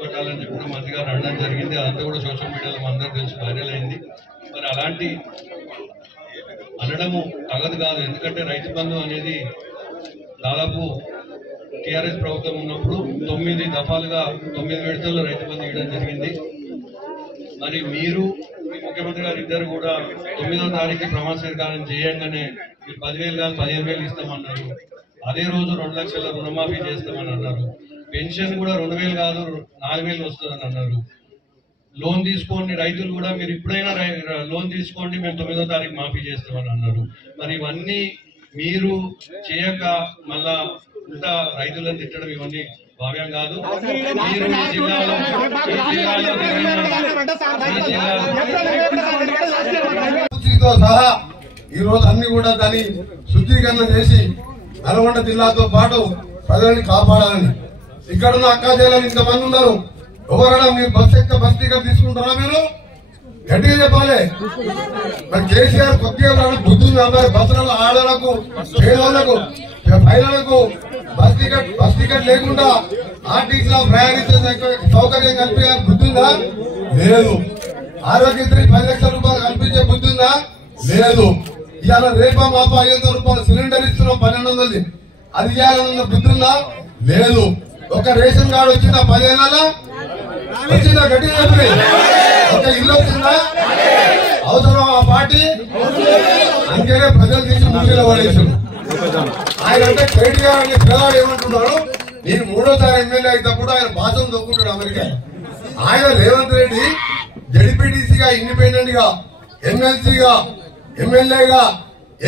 కొట్టాలని చెప్పి మంత్రి గారు అనడం జరిగింది. అదంతా కూడా సోషల్ మీడియాలో అందరూ తెలిసి వైరల్ అయింది. మరి అలాంటి అనడము తగదు కాదు. ఎందుకంటే రైతు బంధు అనేది దాదాపు టీఆర్ఎస్ ప్రభుత్వం ఉన్నప్పుడు 9 దఫాలుగా 9 విడతల్లో రైతు బంధు ఇవ్వడం జరిగింది. మరి మీరు ముఖ్యమంత్రి గారు ఇద్దరు కూడా 9వ తారీఖు ప్రమాణ స్వీకారం చేయంగానే మీరు 10,000 కాదు 15,000 ఇస్తామన్నారు. అదే రోజు 2 లక్షల రుణమాఫీ చేస్తామని అన్నారు. పెన్షన్ కూడా 2,000 కాదు 4,000 వస్తుందని అన్నారు. లోన్ తీసుకోండి రైతులు కూడా మీరు ఇప్పుడైనా లోన్ తీసుకోండి మేము 9వ తారీఖు మాఫీ చేస్తామని అన్నారు. మరి ఇవన్నీ మీరు చేయక మళ్ళా ఇంత రైతులను తిట్టడం ఇవన్నీ భావ్యం కాదు. మీరు ఈ జిల్లాలో సహా ఈ రోజు అన్ని కూడా దాన్ని శుద్ధీకరణ చేసి నల్గొండ జిల్లాతో పాటు ప్రజల్ని కాపాడాలని ఇక్కడున్న అక్కా చెల్లెలు ఇంతమంది ఉన్నారు. ఎవరైనా మీరు బస్ టికెట్ తీసుకుంటారా? మీరు గట్టిగా చెప్పాలి. మరి కేసీఆర్ కొద్దిగా బుద్ధి బస్సులలో ఆడలకు పేదలకు మహిళలకు బస్ టికెట్ లేకుండా ఆర్టీసీలో ప్రయాణించే సౌకర్యం కల్పించే బుద్ధి ఉందా? లేదు. ఆరోగ్యశ్రీ 10 లక్షల రూపాయలు కల్పించే బుద్ధి ఉందా? లేదు. ఇవాళ రేపా మాపా 500 రూపాయలు సిలిండర్ ఇస్తున్నాం 1200, అది ఇవ్వాలన్న బుద్ధి ఉందా? లేదు. ఒక రేషన్ కార్డు వచ్చిందా 10 ఏళ్ళ వచ్చిందా? గట్టిగా చెప్పి ఒక ఇల్లు వచ్చిందా? అవసరం ఆ పార్టీ అందుకనే ప్రజలు తీసి ముందులో పడేసాడు. ఆయన అంటే కేటీఆర్ అనే పిల్లవాడు ఏమంటున్నాడు, నేను 3వ సారి ఎమ్మెల్యే అయినప్పుడు ఆయన భాషను దొక్కుంటాడు అమెరికా. ఆయన రేవంత్ రెడ్డి జడ్పీటీసీగా ఇండిపెండెంట్ గా ఎమ్మెల్సీగా ఎమ్మెల్యేగా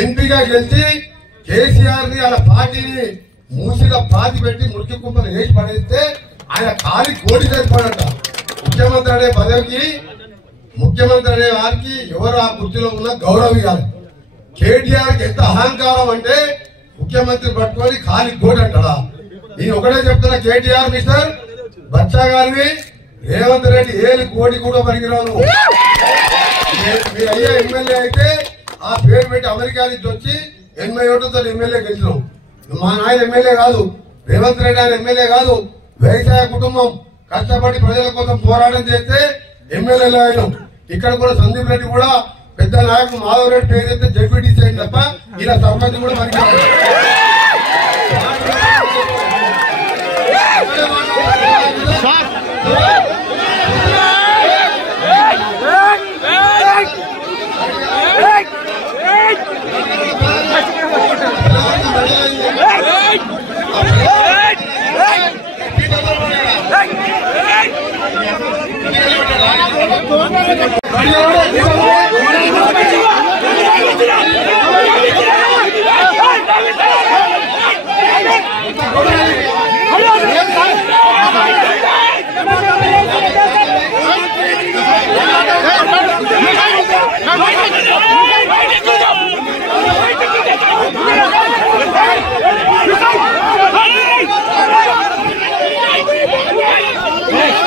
ఎంపీగా గెలిచి కేసీఆర్ ని ఆయన పార్టీని మూసిగా పాతి పెట్టి మురికి కుంపలు వేసి పడేస్తే ఆయన ఖాళీ కోడి సరిపడంట. ముఖ్యమంత్రి అనే పదవికి ముఖ్యమంత్రి అనే వారికి ఎవరు ఆ కుర్చీలో ఉన్న గౌరవం ఇవ్వాలి. కేటీఆర్ ఎంత అహంకారం అంటే ముఖ్యమంత్రి పట్టుకొని ఖాళీ కోడి అంటాడా? నేను ఒకటే చెప్తున్నా, కేటీఆర్ మిస్టర్ బచ్చా గారిని రేవంత్ రెడ్డి ఏలి కోడి కూడా పనికిరావు. మీరు అయ్యే ఎమ్మెల్యే అయితే ఆ పేరు పెట్టి అమెరికా నుంచి వచ్చి 80 ఓట్లతో ఎమ్మెల్యే గెలిచినావు. మా నాయన ఎమ్మెల్యే కాదు, రేవంత్ రెడ్డి ఆయన ఎమ్మెల్యే కాదు. వ్యవసాయ కుటుంబం కష్టపడి ప్రజల కోసం పోరాటం చేస్తే ఎమ్మెల్యేలు అయినాం. ఇక్కడ కూడా సందీప్ రెడ్డి కూడా పెద్ద నాయకుడు మాధవ్ రెడ్డి పేరు అయితే జడ్పీటీసీ అయింది తప్ప ఇలా సర్పంచ్ కూడా పనికిరాదు. Hey!